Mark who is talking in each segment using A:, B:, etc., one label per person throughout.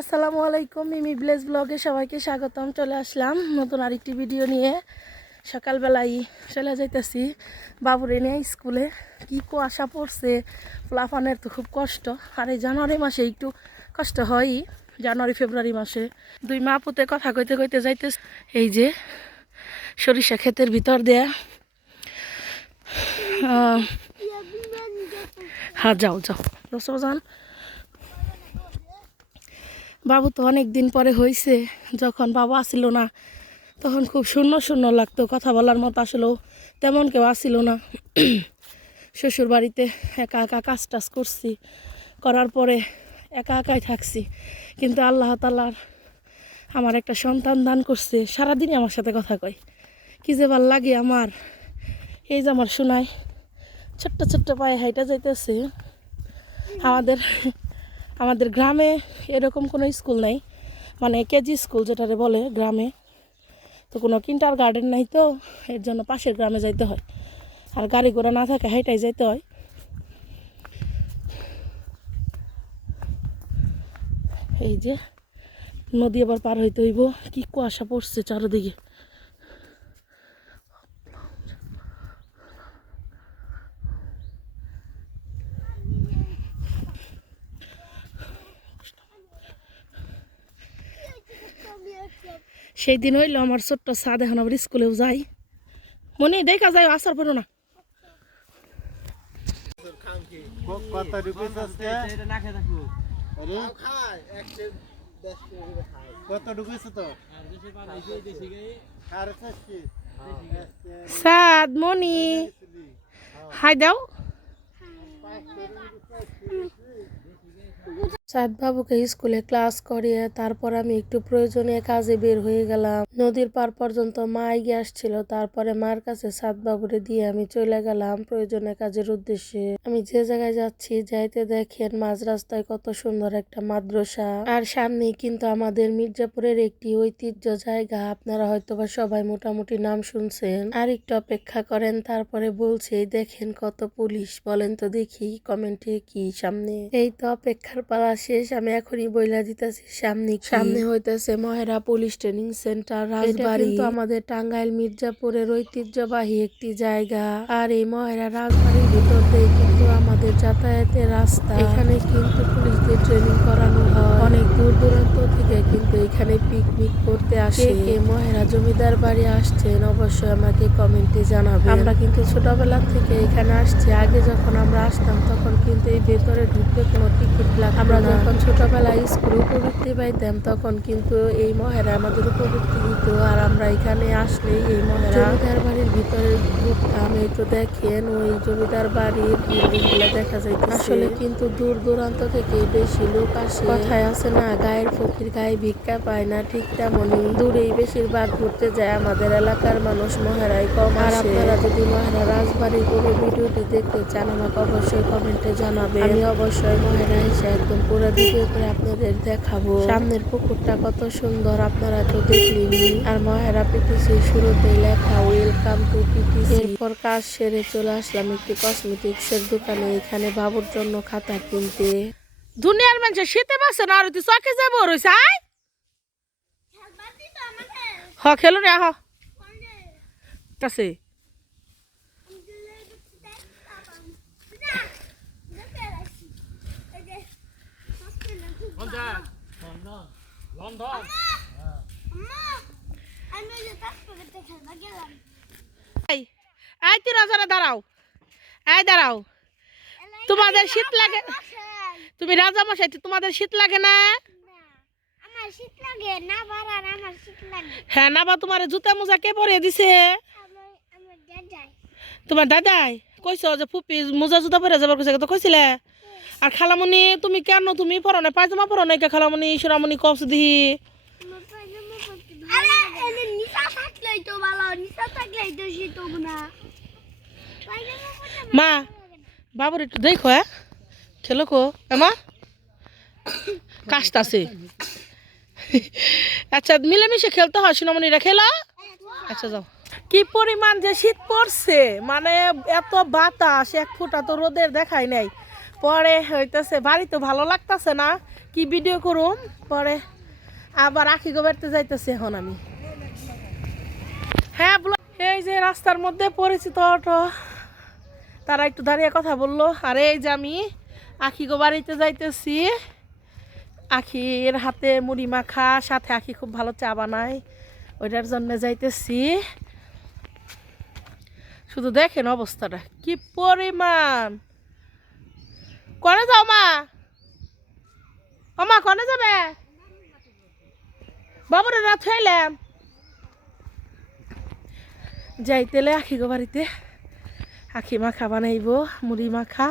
A: আসসালামু আলাইকুম, মিমি ভিলেজ ব্লগে সবাইকে স্বাগতম। চলে আসলাম নতুন আরেকটি ভিডিও নিয়ে। সকালবেলায় চলে যাইতেছি বাবুরে নিয়ে স্কুলে কি কুয়াশা পড়ছে, ফ্লাফানের তো খুব কষ্ট। আর এই জানুয়ারি মাসে একটু কষ্ট হয়ই জানুয়ারি, ফেব্রুয়ারি মাসে দুই মা পুতে কথা কইতে কইতে যাইতে এই যে সরিষা ক্ষেতের ভিতর দেয়া। হ্যাঁ যাও যাও। যান বাবু তো অনেক দিন পরে হয়েছে যখন বাবা আসিল না, তখন খুব শূন্য শূন্য লাগতো কথা বলার মতো। আসলেও তেমন কেউ আসিল না। শ্বশুর বাড়িতে একা একা কাজ টাজ করছি, করার পরে একা একাই থাকছি। কিন্তু আল্লাহ তালার আমার একটা সন্তান দান করছে, সারাদিনই আমার সাথে কথা কয়। কি যে ভালো লাগে আমার। এই যে আমার শোনায় ছোট্ট ছোট্ট পায়ে হাইটা যাইতেছে। আমাদের আমাদের গ্রামে এরকম কোনো স্কুল নাই। মানে কেজি স্কুল যেটারে বলে গ্রামে। তো কোনো কিন্টার গার্ডেন নাই তো, এর জন্য পাশের গ্রামে যাইতে হয়। আর গাড়ি ঘোড়া না থাকে হাইটাই যাইতে হয়। এই যে নদী আবার পার হইতে হইব। কি কুয়াশা পড়ছে চারিদিকে। সেই দিন হইল আমার ছোট্ট সাদ এখন আবার স্কুলেও যাই মনে দেখা যায় আসার পড়ো না। সাদ মনি হাই দাও। সাদ বাবুকে স্কুলে ক্লাস করিয়ে তারপর আমি একটু প্রয়োজনীয় কাজে বের হয়ে গেলাম। নদীর পার পর্যন্ত মা এগিয়ে আসছিল, তারপরে মার কাছে সাদ বাবুরে দিয়ে আমি চলে গেলাম প্রয়োজনীয় কাজের উদ্দেশ্যে। আমি যে জায়গায় যাচ্ছি, যাইতে দেখেন মাঝ রাস্তায় কত সুন্দর একটা মাদ্রাসা। আর সামনে কিন্তু আমাদের মির্জাপুরের একটি ঐতিহ্য জায়গা, আপনারা হয়তো বা সবাই মোটামুটি নাম শুনছেন। আর একটু অপেক্ষা করেন, তারপরে বলছে, দেখেন কত পুলিশ, বলেন তো দেখি। কমেন্টে কি সামনে? এই তো অপেক্ষার পালা শেষ আমি এখনই বইলা দিতেছি সামনে সামনে হইতেছে Mahera police training centre Rajbari. তো আমাদের টাঙ্গাইল মির্জাপুরের ঐতিহ্যবাহী একটি জায়গা। আর এই মহেরা রাজবাড়ির ভিতর দিয়ে কিন্তু আমাদের যাতায়াতের রাস্তা। এখানে কিন্তু পুলিশদের ট্রেনিং করানো হয়। অনেক দূর দূরান্ত থেকে কিন্তু এখানে পিকনিক করতে আসে। কে মহেরা জমিদার বাড়ি আসছেন অবশ্যই আমাকে কমেন্টে জানাবেন। আমরা কিন্তু ছোটবেলা থেকে এখানে আসছি। আগে যখন আমরা আসতাম তখন কিন্তু এই ভেতরে ঢুকতে কোনো টিকিট লাগতো আমরা যখন ছোটবেলায় স্কুল উপবৃত্তি পাইতাম তখন কিন্তু এই মহেরা আমাদের উপবৃত্তি দিত। আর আমরা এখানে আসলেই এই মহেরা জমিদার বাড়ির ভিতরে ঢুকতাম। এই তো দেখেন ওই জমিদার বাড়ির বিল্ডিং দেখা যাইতে আসলে কিন্তু দূর দূরান্ত থেকে বেশি লোক আসে। কথায় আছে না গায়ের ফকির গায়ে ভিক্ষা পায় না ঠিক তেমনই। দূরেই বেশিরভাগ ঘুরতে যায় আমাদের এলাকার মানুষ মহেরাই কম আর আপনারা যদি মহেরা রাজবাড়ির পুরো ভিডিওটি দেখতে চান আমাকে অবশ্যই কমেন্টে জানাবেন। আমি অবশ্যই মহেরা এসে একদম পুরো ভিডিও করে আপনাদের দেখাবো। সামনের পুকুরটা কত সুন্দর আপনারা তো দেখলেনি আর মহেরা পিটিসি শুরুতেই লেখা ওয়েলকাম টু পিটিসি এরপর কাজ সেরে চলে আসলাম একটি কসমেটিক্স এর দোকানে এখানে বাবুর জন্য খাতা কিনতে। দুনিয়ার মানুষ শীতে পাচ্ছে না আর তুই চকে যাব রয়েছে আয়। হ খেলো রে হ। কাছে এই তুই রাজারা দাঁড়াও। এই দাঁড়াও। তোমাদের শীত লাগে তুমি রাজা মশাই তোমাদের শীত লাগে না? হ্যাঁ না বা তোমার জুতা মোজা কে পরিয়ে দিছে? তোমার দাদাই? কইছো যে ফুপি মোজা জুতা পরে যাবার কইছে তো কইছিলে? আর খালামণি তুমি কেন তুমি পরো না? পায়জামা পরো না কে খালামণি সোনামণি কপস দিহি। মা বাবুর একটু দেখো হ্যাঁ? খেলো কো। মা কাশতাছে। আচ্ছা মিলেমিশে খেলতে হয়, সোনামণিরা খেলা? আচ্ছা যাও। কি পরিমাণ যে শীত পড়ছে মানে এত বাতাস, এক ফুটা তো রোদের দেখাই নাই। পরে হইতেছে, বাড়ি তো ভালো লাগতাছে না। কি ভিডিও করুম? পরে আবার আখি গোবারতে যাইতেছে এখন আমি। হ্যাঁ এই যে রাস্তার মধ্যে পরিচিত অটো। তারা একটু দাঁড়িয়ে কথা বলল, আরে এই যে আমি আখি গো বাড়িতে যাইতেছি। আখির হাতে মুড়ি মাখা, সাথে আখি খুব ভালো চা বানায়, ওইটার জন্য যাইতেছি। শুধু দেখেন অবস্থাটা, কি পরিমাণ! কনে যাও মা? ও মা, কনে যাবে? বাবুরে রাত হইলাম। যাইতেলে আখি গো বাড়িতে। আখি মাখা বানাইব মুড়ি মাখা।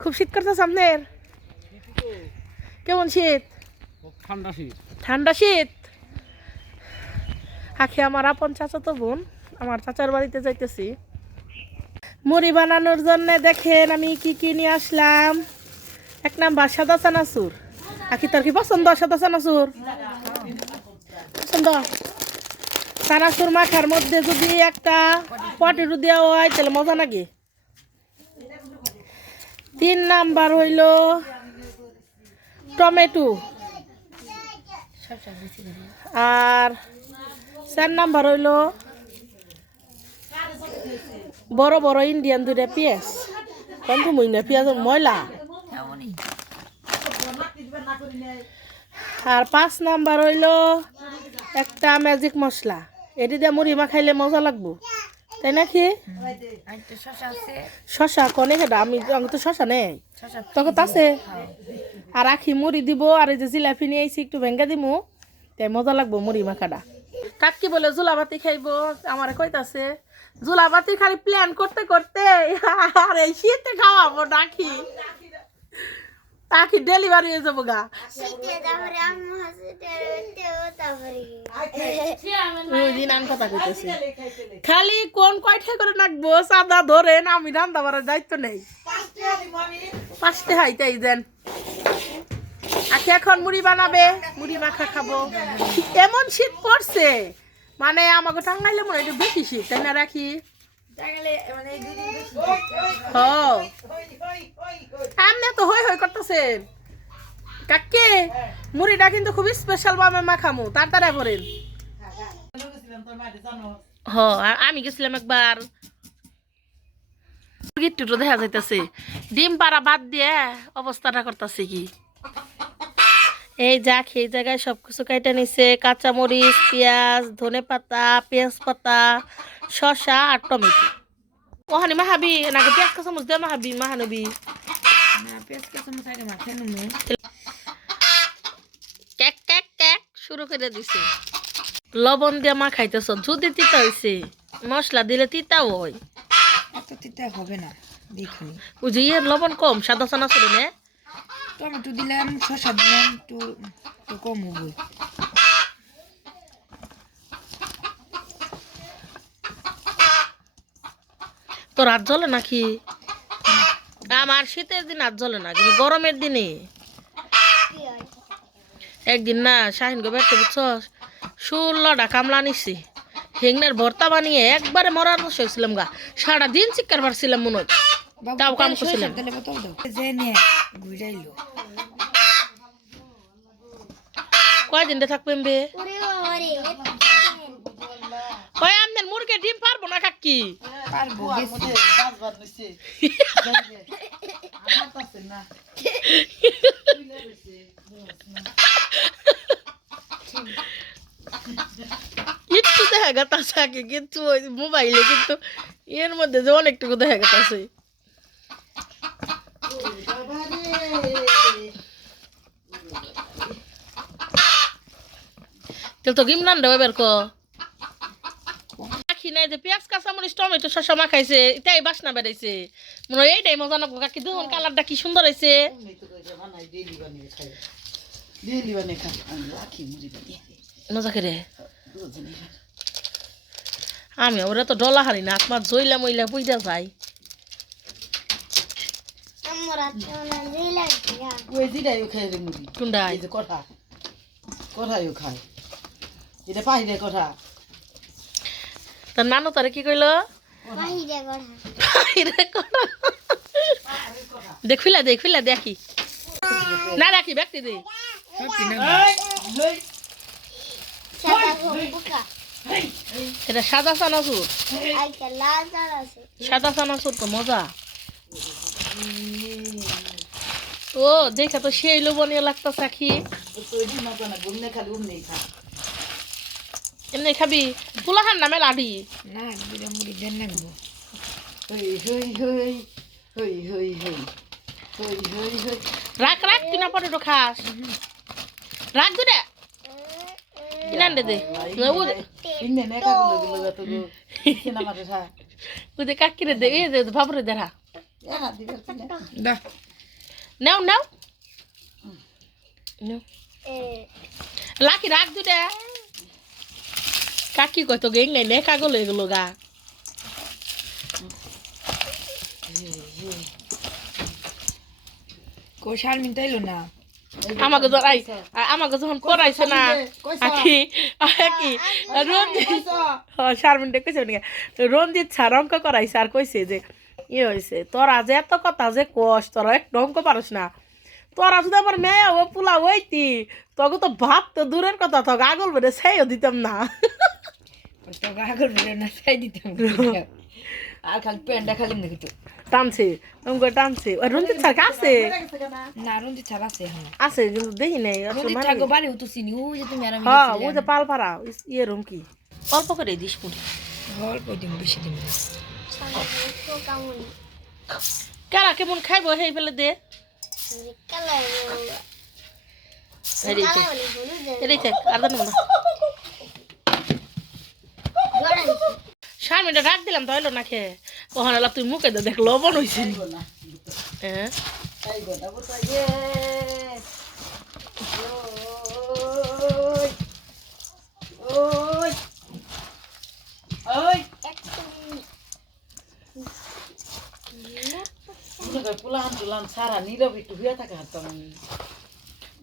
A: খুব শীত করতেছে আপনার? কেমন শীত?
B: ঠান্ডা শীত।
A: ঠান্ডা শীত? আখি আমার আপন চাচা তো বোন আমার চাচার বাড়িতে যাইতেছি। মুড়ি বানানোর জন্য দেখেন আমি কি কি নিয়ে আসলাম। এক নাম্বার সাদা চানাচুর। আখি তোর কি পছন্দ সাদা চানাচুর? পছন্দ? চানাচুর মাখার মধ্যে যদি একটা পটেটো দেওয়া হয়, তাহলে মজা লাগে তিন নাম্বার হইল টমেটো। আর চার নাম্বার হইল বড় বড় ইন্ডিয়ান দুইটা পেঁয়াজ। কন্ত মুই না পেঁয়াজ ময়লা। আর পাঁচ নাম্বার হইল একটা ম্যাজিক মশলা। এটি দিয়ে মুড়ি মা খাইলে মজা লাগবো। তাই নাকি? শশা কনে খেটা আমি তো শশা নেই। তখন আছে? আর আখি মুড়ি দিব আর এই যে জিলাপি নিয়ে আইছি একটু ভেঙ্গা দিমু। তাই মজা লাগবো মুড়ি মাখাটা। কাকি বলে জুলাবাতি খাইবো। আমার কইতাছে জুলাবাতি খালি প্ল্যান করতে করতে। আর এই শীতে খাওয়াবো ডাকি আখি ডেলিভারি হয়ে যাব গা। আমি কথা কইতেছি। খালি কোন কয়টা করে নাকবো? সাদা ধরেন আমি রান্না বাড়ার দায়িত্ব নেই। পাঁচটা হাইতেই দেন। আখি এখন মুড়ি বানাবে। মুড়ি মাখা খাব। এমন শীত পড়ছে। মানে আমাকে টাঙ্গাইলে মনে হয় একটু বেশি শীত তাই না রাখি? আমনে তো হই হই করতেছেন কাকে মুড়িটা কিন্তু খুব স্পেশাল ভাবে মাখামু তাড়াতাড়ি করেন হ আমি গেছিলাম একবার। দেখা যাইতেছে। ডিম পাড়া বাদ দিয়ে অবস্থাটা করতেছে কি? এই যা এই জায়গায় সবকিছু কাইটা নিছে। কাঁচামরিচ পেঁয়াজ ধনে পাতা পেঁয়াজ পাতা শসা আর টমেটো। ওখানে মাহাবি নাকি পেঁয়াজ কাঁচামরিচ দিয়ে মাহাবি মাহানবি? ক্যাক ক্যাক ক্যাক শুরু করে দিছে। লবণ দিয়ে মা খাইতেছ যদি তিতা হইছে। মশলা দিলে তিতাও হয়।
C: এত তিতা হবে না দেখুন।
A: বুঝি এর লবণ কম সাদা চানা ছিল না
C: টমেটো দিলাম শসা দিলাম একটু কম হবে।
A: তোর হাত জ্বলে নাকি? আমার শীতের দিন হাত জ্বলে না কিন্তু গরমের দিনে। একদিন না শাহিন গো বেড়তে বুঝছস? ষোলোটা কামলা নিছি। হেংনের ভর্তা বানিয়ে একবারে মরার বসে হয়েছিলাম গা। সারা দিন চিৎকার পারছিলাম মনে হয়। তাও কাম করছিলাম।
C: তেলে বোতল দাও। যে নে ঘুরাইলো।
A: কয়দিন রে থাকবেন বে?
D: ওরে ওরে
A: ওই আপনার মুরগে ডিম পারব না কাকি?
C: পারব
A: একটু দেখা গেছে আগে কিন্তু ওই মোবাইলে কিন্তু এর মধ্যে যে অনেকটুকু দেখা গেছে তাহলে তো গিম নান দেবে বের কো? রাখি নাই যে পেঁয়াজ কাঁচামরিচ টমেটো, শসা মাখাইছে এটাই বাসনা বেড়াইছে। মনে হয় এইটাই মজা না কাকি দেখুন কালারটা কি সুন্দর হয়েছে মজা করে। আমি ওরা তো ডলা হারি না আপনার জইলা মইলা বুঝা যায়
D: আমরা চলে দিলাম
E: ওই দিদাইও খাই রে মুড়ি
A: কুন্ডাই
E: এই যে কথা কথাইও খায়। এটা পাহিরে কথা
A: তার নানু তারে কি কইলো? দেখিলা দেখিলা দেখি। না রাখি ব্যক্তি দে। এটা সাদা চানাচুর সাদা চানাচুর তো মজা। ও দেখে তো সেই লোভনীয় লাগতেছে আখি
E: তৈরি মতো না ঘুমনে খালি উমনেই খা
A: এমনি খাবি? পুলাহান নামে লাডি
C: না দুটা মুড়ি দেন লাগবো
E: হই হই হই হই হই হই হই হই হই।
A: রাখ রাখ তুই না পরে তো খাস। রাখ দুটা। কিনান দে। দে। ও
E: ইন্নে নে কাগুলো গুলো যত গো। কিনা মারে থা
A: দে কাকিরে দে এ দে ভাবরে
E: কিনা
C: দা
A: নাও নাও। নাও।
D: এ
A: লাকি রাখ দুটা। কাকি কত গেং নাই নে কাগল এগুলো গা।
C: কো শারমিন তাইলো না?
A: আমাকে আই আমাকে যখন পড়াইছে না আকি আকি রঞ্জিত শারমিনটা কইছে নাকি? রঞ্জিত স্যার অঙ্ক করাইছে আর কইছে যে ইয়ে হয়েছে তোরা যে এত কথা যে কষ তোরা একটু অঙ্ক পারস না। তোরা যদি আমার মেয়ে ও পোলা ওইতি তোকে তো ভাত তো দূরের কথা তোকে আগল বেড়ে সেইও দিতাম না।
C: তো গাগর না চাই দিতাম আর খালি প্যান্ডা খালি দেখি তো
A: টানছে টানছে আর রঞ্জিত স্যার আছে
C: না রুন্দি ছাড়া আছে
A: আছে কিন্তু দেখি নাই মানে-
C: বাড়ি তো চিনি ও যে তুমি আর আমি
A: হ্যাঁ ও যে পাল পাড়া ইয়ে রুম কি অল্প করে দিস পুরি
C: অল্প দিন বেশি দিন
D: মনে
A: কারা কেমন খাইবো সেই ফেলে দে এদিকে
D: কালার
A: আর না সামনেটা রাখ দিলাম তাইলো না খেয়ে। কখন আলাপ তুই মুখে দে দেখ লবণ হয়েছে হ্যাঁ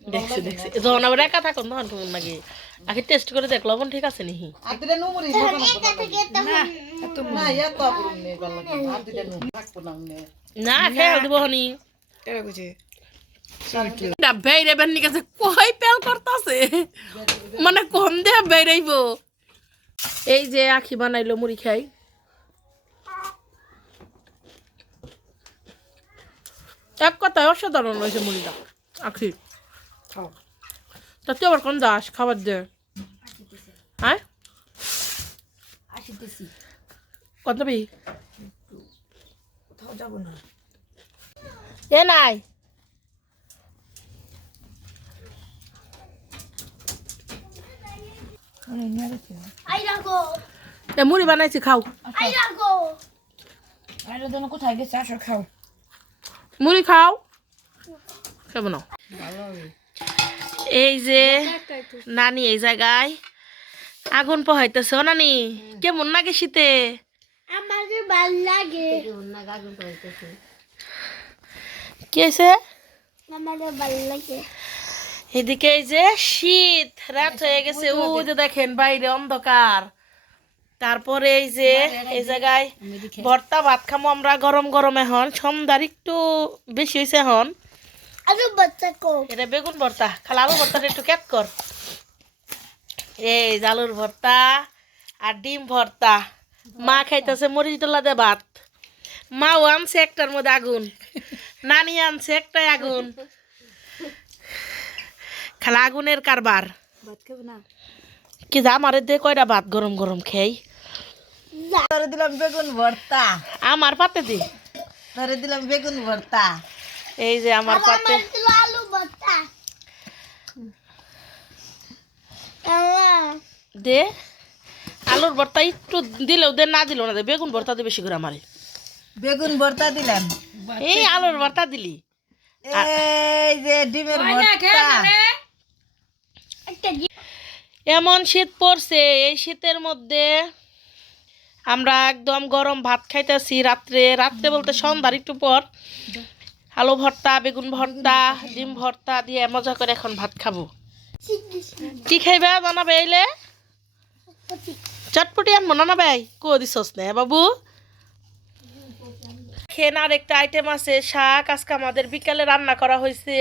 A: দেখছি দেখছি। যখন আবার একা থাকুন তখন কেমন নাকি আগে টেস্ট করে দেখ লবণ ঠিক আছে নিহি।
E: আদিটা নুমুরি
C: না এত
E: না ইয়া তো নে গলা আদিটা নুম থাকব না নে
A: না। খেয়ে দিব হনি।
C: তেরা কইছে
A: না বেড়ে বের নিকে কই পেল করতেছে? মানে কম দে বেড়াইব এই যে আখি বানাইলো মুড়ি খাই। এক কথায় অসাধারণ হয়েছে মুড়িটা আখি।
C: খাও।
A: তাতে আবার কোন দাস? খাবার দে। হ্যাঁ? কত বি এ নাই। মুড়ি বানাইছি খাও।
C: কোথায় গেছে? খাও।
A: মুড়ি খাও। কেমন না। এই যে নানি এই জায়গায়। আগুন পোহাইতেছে ও নানি কেমন লাগে শীতে?
D: লাগে। ভালো লাগে।
A: এদিকে এই যে শীত রাত হয়ে গেছে। ও যে দেখেন বাইরে অন্ধকার। তারপরে এই যে এই জায়গায় ভর্তা ভাত খামো আমরা গরম গরম এখন। সন্ধ্যার একটু বেশি হয়েছে এখন।
D: আরও বাচ্চা কো
A: এটা বেগুন ভর্তা খালি আলু ভর্তাটা একটু ক্যাট কর। এই আলুর ভর্তা আর ডিম ভর্তা। মা খাইতেছে মরিচ ডলা দে ভাত। মাও আনছে একটার মধ্যে আগুন। নানি আনছে একটাই আগুন। খালি আগুনের কারবার। কি যা আমারে দে কয়টা ভাত গরম গরম খেই।
E: ধরে দিলাম বেগুন ভর্তা।
A: আমার পাতে দি।
E: ধরে দিলাম বেগুন ভর্তা।
A: এই যে আমার পাতে
D: আলু ভর্তা।
A: দে। আলুর ভর্তা একটু দিলেও দে না দিলেও না দে। বেগুন ভর্তা দে বেশি করে আমারে।
E: বেগুন ভর্তা দিলাম।
A: এই আলুর ভর্তা দিলি।
E: এই যে ডিমের ভর্তা।
A: এমন শীত পড়ছে এই শীতের মধ্যে আমরা একদম গরম ভাত খাইতেছি রাত্রে। রাত্রে বলতে সন্ধ্যার একটু পর। আলু ভর্তা, বেগুন ভর্তা, ডিম ভর্তা দিয়ে মজা করে এখন ভাত খাব। কি খাইবা জানাবে এলে? চটপটি আনব না ভাই কো দিছস নে বাবু? খেনার একটা আইটেম আছে, শাক। আজকে আমাদের বিকালে রান্না করা হয়েছে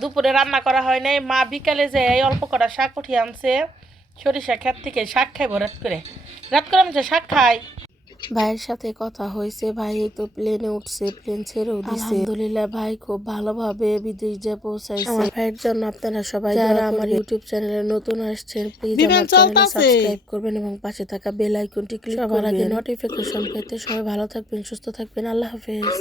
A: দুপুরে রান্না করা হয় নাই। মা বিকালে যে অল্প করা শাক উঠিয়ে আনছে, সরিষা ক্ষেত থেকে শাক খাইবো, রাত করে। রাত করে আমি শাক খাই।
F: ভাইয়ের সাথে কথা হয়েছে ভাই তো প্লেনে উঠছে প্লেন ছেড়েও দিছে। আলহামদুলিল্লাহ ভাই খুব ভালোভাবে বিদেশ যে পৌঁছাইছে। আমার ভাইয়ের জন্য আপনারা সবাই যারা আমার ইউটিউব চ্যানেলে নতুন আসছেন প্লিজ আমার চ্যানেলে সাবস্ক্রাইব করবেন এবং পাশে থাকা বেল আইকনটি ক্লিক সবার আগে নোটিফিকেশন পেতে সবাই ভালো থাকবেন সুস্থ থাকবেন। আল্লাহ হাফেজ।